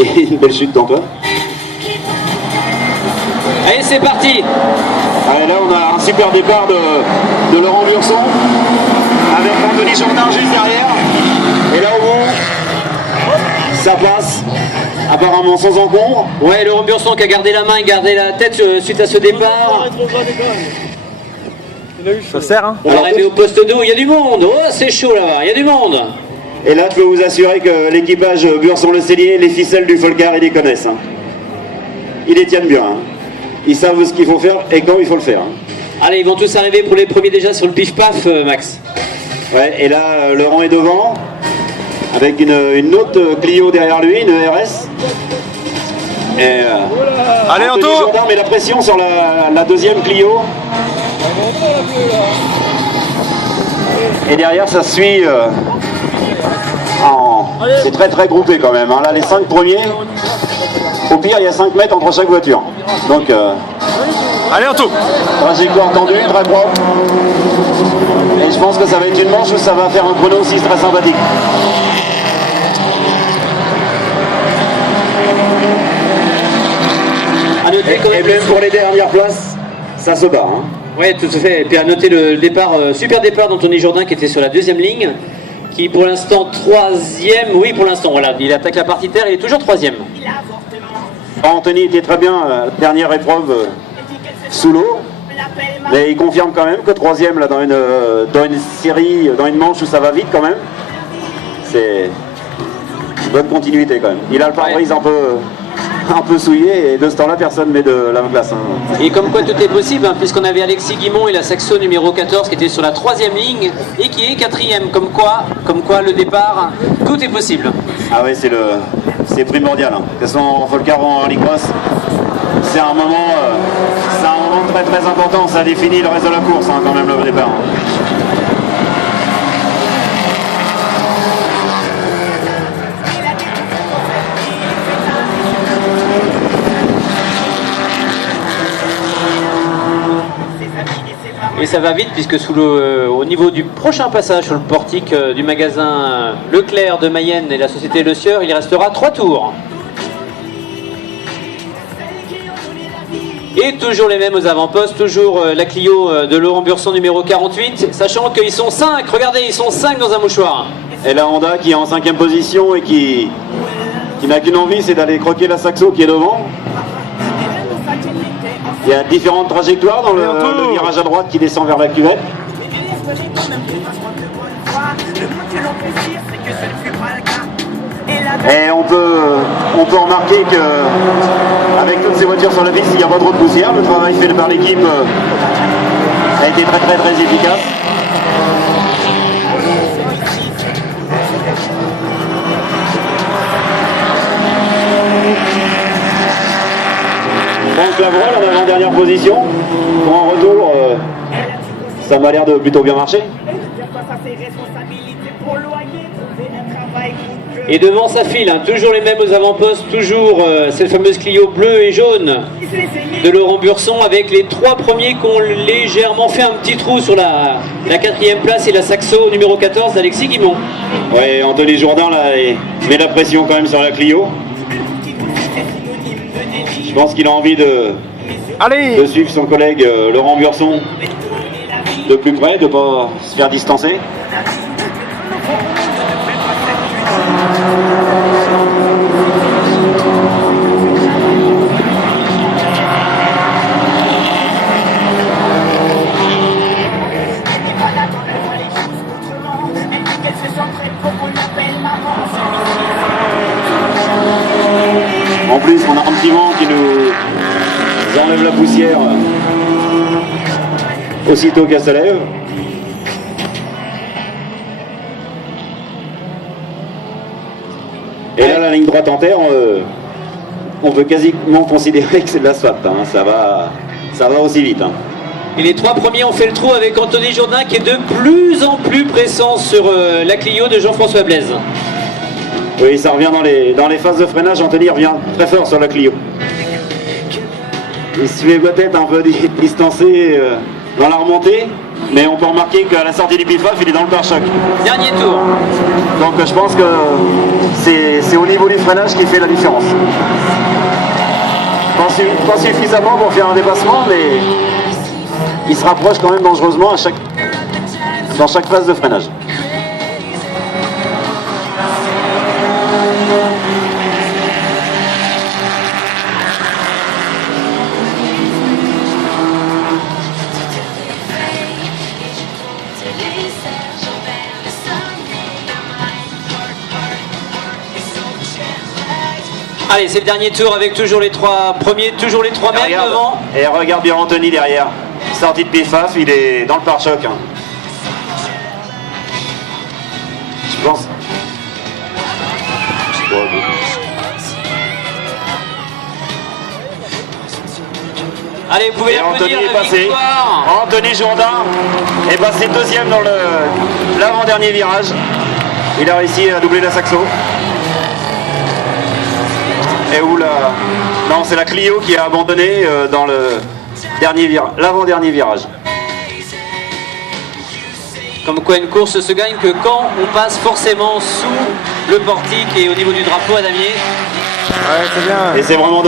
Et une belle chute d'Antoine. Allez, c'est parti. Allez, là, on a un super départ de Laurent Burson, avec Anthony Jourdain juste derrière. Et là, au bout, ça passe, apparemment sans encombre. Ouais, Laurent Burson qui a gardé la main et gardé la tête suite à ce départ. Ça sert, hein. On va arriver au poste d'eau, il y a du monde. Oh, c'est chaud là-bas, il y a du monde. Et là, je peux vous assurer que l'équipage Burson-Le Cellier, les ficelles du Folcar, ils les connaissent. Hein. Ils les tiennent bien. Hein. Ils savent ce qu'il faut faire et quand il faut le faire. Hein. Allez, ils vont tous arriver pour les premiers déjà sur le pif-paf, Max. Ouais, et là, Laurent est devant, avec une autre Clio derrière lui, une RS. Et, allez, Anthony Anto Jourdain met la pression sur la deuxième Clio. Et derrière, ça suit... c'est très très groupé quand même. Hein. Là, les 5 premiers, au pire, il y a 5 mètres entre chaque voiture. Donc, allez, Anto. trajectoire tendue, très propre. Et je pense que ça va être une manche où ça va faire un chrono aussi très sympathique. À noter quand Et même. même pour les dernières places, ça se bat. Hein. Ouais, tout à fait. Et puis à noter le départ, super départ d'Anthony Jourdain qui était sur la deuxième ligne, qui pour l'instant troisième. Oui, pour l'instant, voilà. Il attaque la partie terre, il est toujours troisième. Anthony était très bien dernière épreuve sous l'eau, mais il confirme quand même que troisième là dans une série, dans une manche où ça va vite quand même. C'est une bonne continuité quand même. Il a le pare-brise un peu souillé et de ce temps-là personne met de la place. Hein. Et comme quoi tout est possible, hein, puisqu'on avait Alexis Guimont et la Saxo numéro 14 qui était sur la troisième ligne et qui est quatrième. Comme quoi le départ, tout est possible. Ah oui, c'est primordial. Hein. Que ce soit en Folcar ou en rallycross, c'est un moment très très important. Ça définit le reste de la course hein, quand même le départ. Hein. Et ça va vite puisque au niveau du prochain passage sur le portique du magasin Leclerc de Mayenne et la société Le Sieur, il restera 3 tours. Et toujours les mêmes aux avant-postes, toujours la Clio de Laurent Burson numéro 48, sachant qu'ils sont 5, regardez, ils sont 5 dans un mouchoir. Et la Honda qui est en 5e position et qui n'a qu'une envie, c'est d'aller croquer la Saxo qui est devant. Il y a différentes trajectoires dans le virage à droite qui descend vers la cuvette. Et on peut remarquer que avec toutes ces voitures sur la piste, il n'y a pas trop de poussière. Le travail fait par l'équipe a été très très très efficace. Donc la voile en avant-dernière position. Pour un retour, ça m'a l'air de plutôt bien marcher. Et devant ça file, hein, toujours les mêmes aux avant-postes, toujours cette fameuse Clio bleue et jaune de Laurent Burson avec les 3 premiers qui ont légèrement fait un petit trou sur la 4e place et la Saxo numéro 14 d'Alexis Guimont. Ouais, Anthony Jourdain là, met la pression quand même sur la Clio. Je pense qu'il a envie de suivre son collègue Laurent Burson de plus près, de ne pas se faire distancer. En plus, on a un petit vent qui nous enlève la poussière aussitôt qu'elle se lève. Et là, la ligne droite en terre, on peut quasiment considérer que c'est de l'asphalte. Hein. Ça va aussi vite. Hein. Et les 3 premiers ont fait le trou avec Anthony Jourdain qui est de plus en plus pressant sur la Clio de Jean-François Blaise. Oui, ça revient dans les phases de freinage. Anthony revient très fort sur la Clio. Il se fait peut-être un peu distancer dans la remontée. Mais on peut remarquer qu'à la sortie du Pifaf, il est dans le pare-choc. Dernier tour. Donc je pense que c'est au niveau du freinage qui fait la différence. Pas suffisamment pour faire un dépassement, mais il se rapproche quand même dangereusement dans chaque phase de freinage. Allez, c'est le dernier tour avec toujours les trois premiers, toujours les trois mêmes devant. Et regarde bien Anthony derrière. Sortie de Pifaf, il est dans le pare-choc. Hein. Je pense. Allez, vous pouvez Et Anthony applaudir est la passé. victoire. Anthony Jourdain est passé deuxième dans l'avant-dernier virage. Il a réussi à doubler la Saxo. Et où la... Non, c'est la Clio qui a abandonné dans l'avant-dernier virage. Comme quoi une course se gagne que quand on passe forcément sous le portique et au niveau du drapeau à damier. Ouais, c'est bien. Et c'est vraiment